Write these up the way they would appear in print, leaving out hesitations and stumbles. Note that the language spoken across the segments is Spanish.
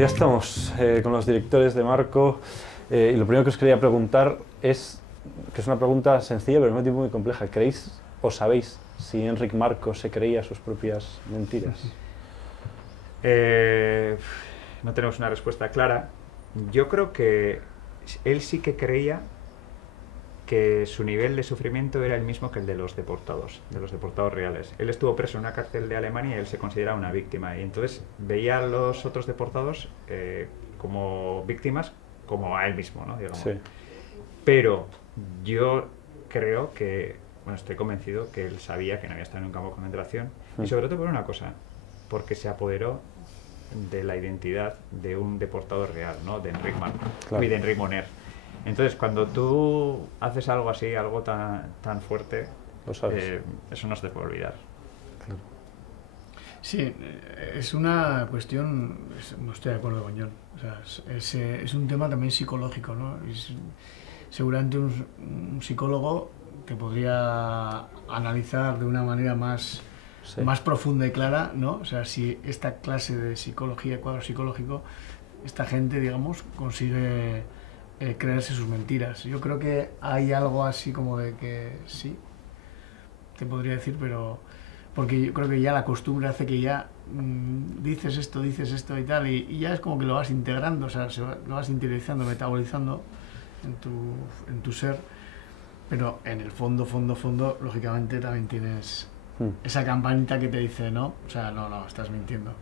Pues ya estamos con los directores de Marco y lo primero que os quería preguntar es, que es una pregunta sencilla pero al mismo tiempo muy compleja. ¿Creéis o sabéis si Enric Marco se creía sus propias mentiras? No tenemos una respuesta clara. Yo creo que él sí que creía que su nivel de sufrimiento era el mismo que el de los deportados reales. Él estuvo preso en una cárcel de Alemania y él se consideraba una víctima, y entonces veía a los otros deportados como víctimas, como a él mismo, ¿no? Digamos. Sí. Pero yo creo que, bueno, estoy convencido que él sabía que no había estado en un campo de concentración, y sobre todo por una cosa, porque se apoderó de la identidad de un deportado real, ¿no? De Enric Marco, Claro. y de Enric Moner. Entonces, cuando tú haces algo así, algo tan fuerte, Lo sabes. eso no se te puede olvidar. Claro. Sí, es una cuestión, no estoy de acuerdo con John, o sea, es un tema también psicológico, ¿no? Seguramente un psicólogo te podría analizar de una manera más profunda y clara, ¿no? O sea, si esta clase de psicología, cuadro psicológico, esta gente, digamos, consigue creerse sus mentiras. Yo creo que hay algo así como de que sí, te podría decir, pero porque yo creo que ya la costumbre hace que ya dices esto y tal, y ya es como que lo vas integrando, o sea, lo vas interiorizando, metabolizando en tu ser, pero en el fondo, lógicamente también tienes esa campanita que te dice, no, o sea, no, estás mintiendo.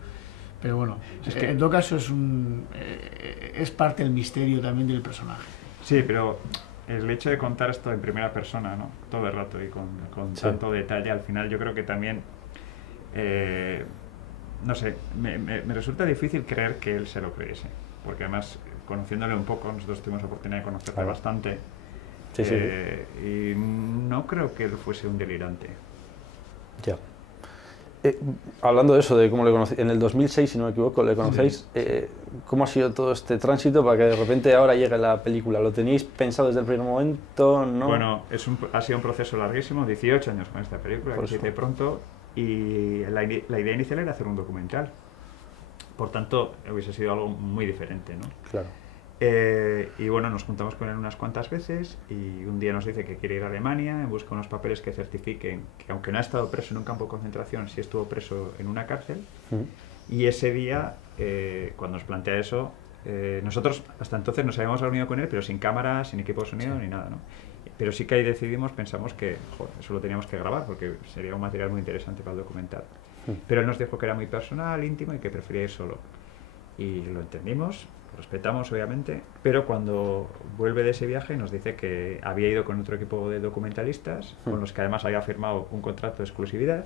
Pero bueno, es que en todo caso es parte del misterio también del personaje. Sí, pero el hecho de contar esto en primera persona, ¿no? Todo el rato y con tanto detalle, al final yo creo que también, no sé, me resulta difícil creer que él se lo creyese, porque además, conociéndole un poco, nosotros tuvimos la oportunidad de conocerle bastante, y no creo que él fuese un delirante. Ya. Hablando de eso, de cómo le conocí, en el 2006, si no me equivoco, le conocéis, ¿cómo ha sido todo este tránsito para que de repente ahora llegue la película? ¿Lo teníais pensado desde el primer momento? ¿No? Bueno, ha sido un proceso larguísimo, 18 años con esta película, que se hizo pronto, y la idea inicial era hacer un documental. Por tanto, hubiese sido algo muy diferente, ¿no? Claro. Y bueno, nos juntamos con él unas cuantas veces y un día nos dice que quiere ir a Alemania en busca de unos papeles que certifiquen que, aunque no ha estado preso en un campo de concentración, sí estuvo preso en una cárcel. Y ese día, cuando nos plantea eso, nosotros hasta entonces nos habíamos reunido con él, pero sin cámara, sin equipo de sonido ni nada, ¿no? Pero sí que ahí pensamos que eso lo teníamos que grabar porque sería un material muy interesante para el documental. Pero él nos dijo que era muy personal, íntimo y que prefería ir solo. Y lo entendimos, lo respetamos obviamente, pero cuando vuelve de ese viaje nos dice que había ido con otro equipo de documentalistas, con los que además había firmado un contrato de exclusividad,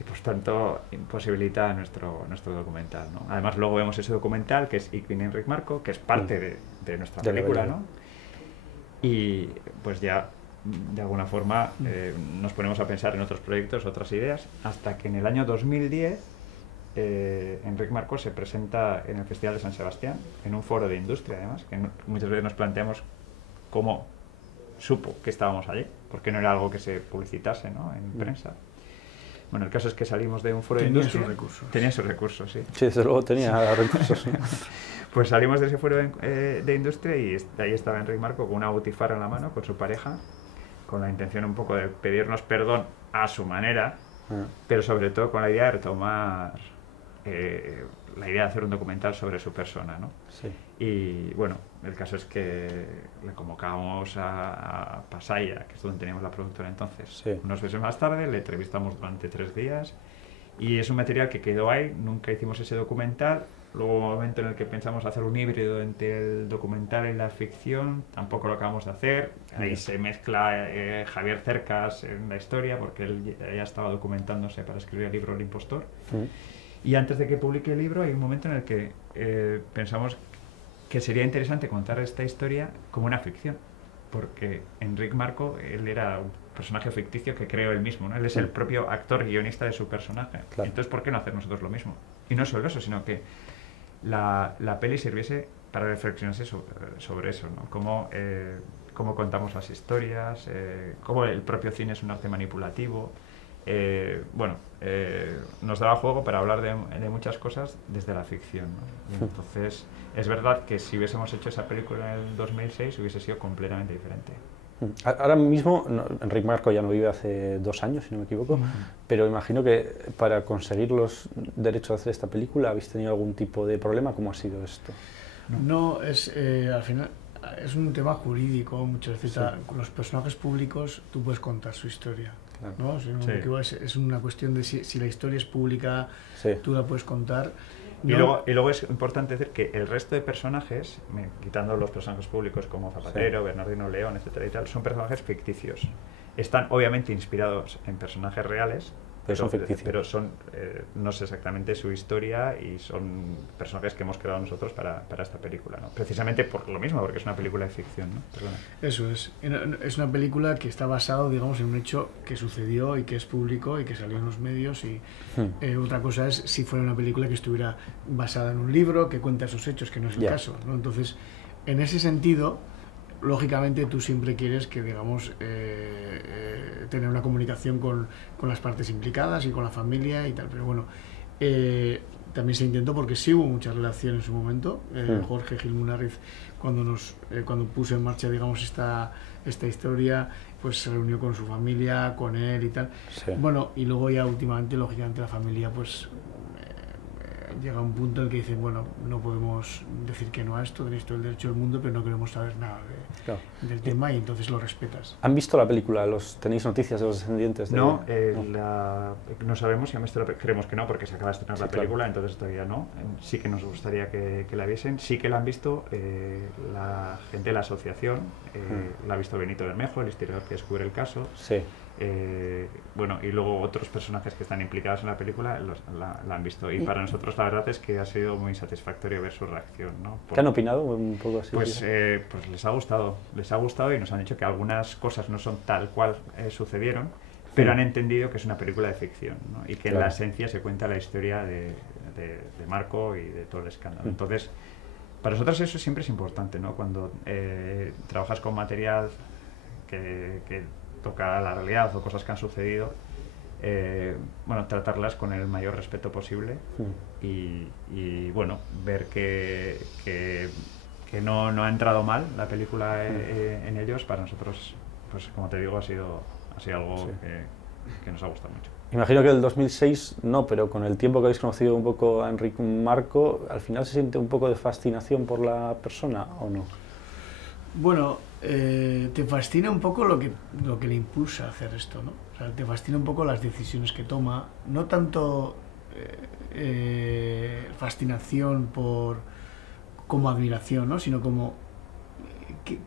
y por tanto imposibilita nuestro documental, ¿no? Además luego vemos ese documental que es Ich bin Enric Marco, que es parte de nuestra película, ¿no? Y pues ya de alguna forma nos ponemos a pensar en otros proyectos, otras ideas, hasta que en el año 2010 Enric Marco se presenta en el Festival de San Sebastián, en un foro de industria además, que muchas veces nos planteamos cómo supo que estábamos allí, porque no era algo que se publicitase, ¿no? En prensa. Bueno, el caso es que salimos de un foro de industria. Tenía sus recursos, sí. Sí, desde luego tenía recursos. Pues salimos de ese foro de industria y ahí estaba Enric Marco con una butifarra en la mano, con su pareja, con la intención un poco de pedirnos perdón a su manera, pero sobre todo con la idea de retomar la idea de hacer un documental sobre su persona, ¿no? Sí. Y bueno, el caso es que le convocamos a Pasaia, que es donde teníamos la productora entonces. Unos meses más tarde le entrevistamos durante 3 días y es un material que quedó ahí, nunca hicimos ese documental. Luego hubo un momento en el que pensamos hacer un híbrido entre el documental y la ficción, tampoco lo acabamos de hacer. Ahí se mezcla Javier Cercas en la historia, porque él ya estaba documentándose para escribir el libro El impostor. Y antes de que publique el libro hay un momento en el que pensamos que sería interesante contar esta historia como una ficción, porque Enric Marco, él era un personaje ficticio que creó él mismo, ¿no? Él es el propio actor guionista de su personaje. Claro. Entonces, ¿por qué no hacer nosotros lo mismo? Y no solo eso, sino que la peli sirviese para reflexionarse sobre eso, ¿no? Cómo contamos las historias, cómo el propio cine es un arte manipulativo, bueno, nos daba juego para hablar de muchas cosas desde la ficción, ¿no? Y entonces, es verdad que si hubiésemos hecho esa película en el 2006 hubiese sido completamente diferente. Ahora mismo, Enric Marco ya no vive hace 2 años, si no me equivoco, pero imagino que para conseguir los derechos de hacer esta película habéis tenido algún tipo de problema. ¿Cómo ha sido esto? No, al final es un tema jurídico. Muchas veces con los personajes públicos tú puedes contar su historia, claro, ¿no? Si no me equivoco, es una cuestión de si la historia es pública, tú la puedes contar. Y luego es importante decir que el resto de personajes, quitando los personajes públicos como Zapatero, Bernardino León, etcétera y tal, son personajes ficticios. Están obviamente inspirados en personajes reales, pero son ficticios. Pero no sé exactamente su historia y son personajes que hemos creado nosotros para esta película, ¿no? Precisamente por lo mismo, porque es una película de ficción, ¿no? Perdona. Eso es una película que está basada, digamos, en un hecho que sucedió y que es público y que salió en los medios. Y otra cosa es si fuera una película que estuviera basada en un libro que cuenta esos hechos, que no es el caso, ¿no? Entonces, en ese sentido, lógicamente tú siempre quieres que, digamos, tener una comunicación con las partes implicadas y con la familia y tal, pero bueno, también se intentó porque sí hubo mucha relación en su momento. Jorge Gil Munarriz, cuando puso en marcha, digamos, esta historia, pues se reunió con su familia, con él y tal. Bueno, y luego ya últimamente, lógicamente, la familia pues llega a un punto en el que dicen, bueno, no podemos decir que no a esto, tenéis todo el derecho del mundo, pero no queremos saber nada del tema, y entonces lo respetas. ¿Han visto la película? ¿Tenéis noticias de los descendientes? No, no sabemos si creemos que no, porque se acaba de estrenar la película, entonces todavía no. Sí que nos gustaría que la viesen. Sí que la han visto la gente de la asociación, la ha visto Benito Bermejo, el historiador que descubre el caso. Sí. Bueno, y luego otros personajes que están implicados en la película la han visto, y para nosotros la verdad es que ha sido muy satisfactorio ver su reacción, ¿no? ¿Qué han opinado? Un poco así. Pues les ha gustado y nos han dicho que algunas cosas no son tal cual sucedieron, pero han entendido que es una película de ficción, ¿no? Y que en la esencia se cuenta la historia de Marco y de todo el escándalo. Entonces, para nosotros eso siempre es importante, ¿no? Cuando trabajas con material que toca la realidad o cosas que han sucedido, bueno, tratarlas con el mayor respeto posible y bueno, ver que no ha entrado mal la película en ellos, para nosotros, pues como te digo, ha sido algo que nos ha gustado mucho. Imagino que el 2006 no, pero con el tiempo que habéis conocido un poco a Enric Marco, ¿al final se siente un poco de fascinación por la persona o no? Bueno, te fascina un poco lo que le impulsa a hacer esto, ¿no? O sea, te fascina un poco las decisiones que toma, no tanto fascinación como admiración, ¿no? Sino como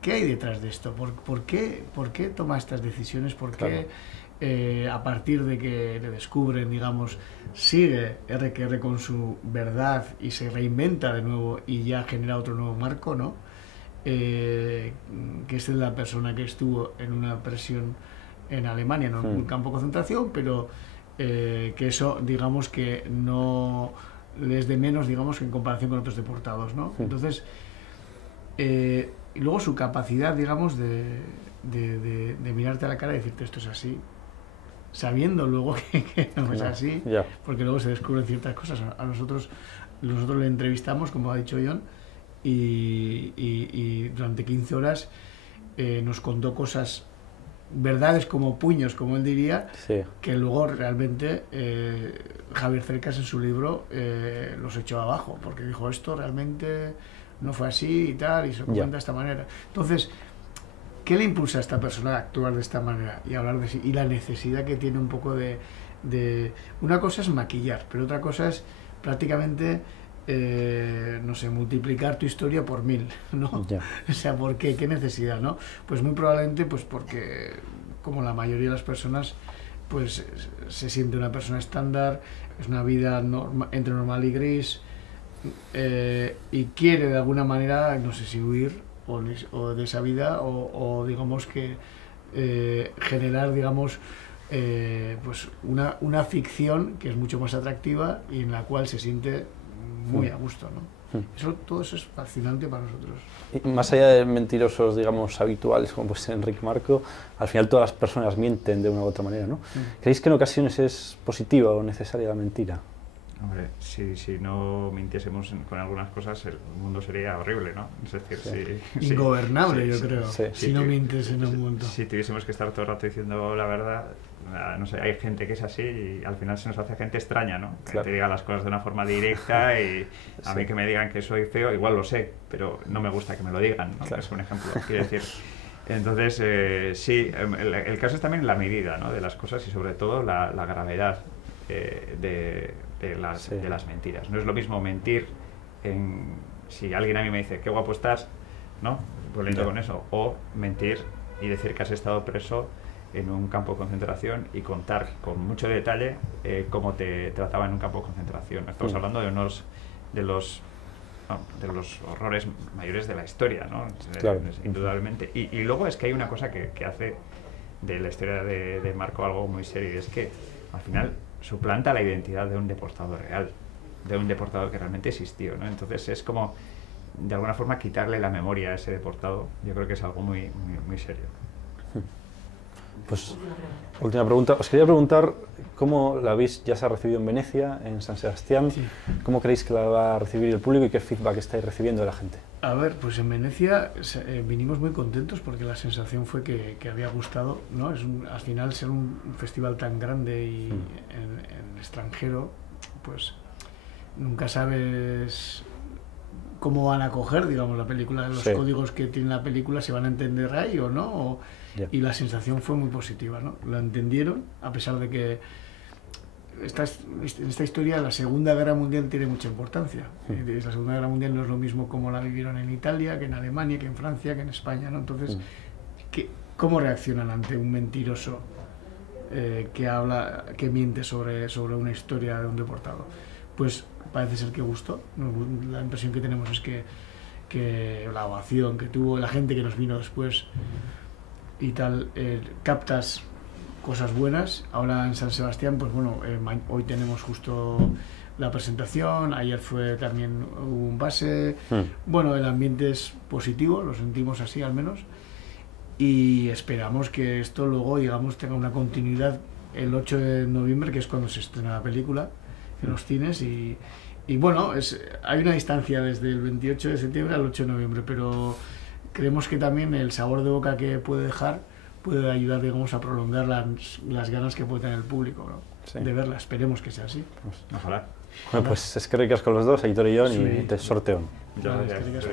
¿qué hay detrás de esto? ¿Por qué toma estas decisiones? ¿Por qué a partir de que le descubren, digamos, sigue R con su verdad y se reinventa de nuevo y ya genera otro nuevo Marco, ¿no? Que es la persona que estuvo en una prisión en Alemania, no en un campo de concentración, pero que eso, digamos, que no les de menos, digamos, en comparación con otros deportados, ¿no? Entonces, y luego su capacidad, digamos, de mirarte a la cara y decirte esto es así, sabiendo luego que no es así, porque luego se descubren ciertas cosas. Nosotros le entrevistamos, como ha dicho Jon, y durante 15 horas nos contó cosas, verdades como puños, como él diría, que luego realmente Javier Cercas en su libro los echó abajo, porque dijo esto realmente no fue así y tal, y se comenta de esta manera. Entonces, ¿qué le impulsa a esta persona a actuar de esta manera y hablar de sí? Y la necesidad que tiene un poco de una cosa es maquillar, pero otra cosa es prácticamente no sé, multiplicar tu historia por 1000, ¿no? O sea, ¿por qué? ¿Qué necesidad, no? Pues muy probablemente pues porque, como la mayoría de las personas, pues se siente una persona estándar, es una vida entre normal y gris, y quiere de alguna manera, no sé si huir o de esa vida o digamos que generar, digamos, pues una ficción que es mucho más atractiva y en la cual se siente muy a gusto, ¿no? Todo eso es fascinante para nosotros. Y más allá de mentirosos, digamos, habituales, como pues Enrique Marco, al final todas las personas mienten de una u otra manera, ¿no? ¿Creéis que en ocasiones es positiva o necesaria la mentira? Hombre, si no mintiésemos con algunas cosas, el mundo sería horrible, ¿no? Es decir, ingobernable, yo creo, si no mientes en un mundo. Si tuviésemos que estar todo el rato diciendo la verdad, no sé, hay gente que es así y al final se nos hace gente extraña, ¿no? Que te diga las cosas de una forma directa y a mí que me digan que soy feo, igual lo sé, pero no me gusta que me lo digan, ¿no? Es un ejemplo, quiero decir. Entonces, el caso es también la medida, ¿no? De las cosas y sobre todo la gravedad de las mentiras. No es lo mismo mentir si alguien a mí me dice qué guapo estás, ¿no? Volviendo con eso, o mentir y decir que has estado preso en un campo de concentración y contar con mucho detalle cómo te trataban en un campo de concentración. Estamos hablando de los horrores mayores de la historia, ¿no? Indudablemente. Y luego es que hay una cosa que hace de la historia de Marco algo muy serio, y es que al final suplanta la identidad de un deportado real, de un deportado que realmente existió, ¿no? Entonces es como, de alguna forma, quitarle la memoria a ese deportado. Yo creo que es algo muy, muy, muy serio. Pues, última pregunta. Os quería preguntar cómo la habéis, ya se ha recibido en Venecia, en San Sebastián. Sí. ¿Cómo creéis que la va a recibir el público y qué feedback estáis recibiendo de la gente? A ver, pues en Venecia vinimos muy contentos porque la sensación fue que había gustado, ¿no? Al final, ser un festival tan grande y en extranjero, pues nunca sabes cómo van a coger, digamos, la película, los códigos que tiene la película, se van a entender ahí o no, y la sensación fue muy positiva, ¿no? Lo entendieron, a pesar de que en esta historia la Segunda Guerra Mundial tiene mucha importancia. La Segunda Guerra Mundial no es lo mismo como la vivieron en Italia, que en Alemania, que en Francia, que en España, ¿no? Entonces, ¿cómo reaccionan ante un mentiroso que miente sobre una historia de un deportado? Pues parece ser que gustó. La impresión que tenemos es que la ovación que tuvo la gente que nos vino después y tal, captas cosas buenas. Ahora en San Sebastián, pues bueno, hoy tenemos justo la presentación, ayer fue también un base. Bueno, el ambiente es positivo, lo sentimos así al menos, y esperamos que esto luego, digamos, tenga una continuidad el 8 de noviembre, que es cuando se estrena la película en los cines, y bueno, hay una distancia desde el 28 de septiembre al 8 de noviembre, pero creemos que también el sabor de boca que puede dejar puede ayudar, digamos, a prolongar las ganas que puede tener el público, ¿no? De verla. Esperemos que sea así. Ojalá. Bueno, pues es que ricas con los dos, Aitor y Jon, y te sorteo. Muchas gracias.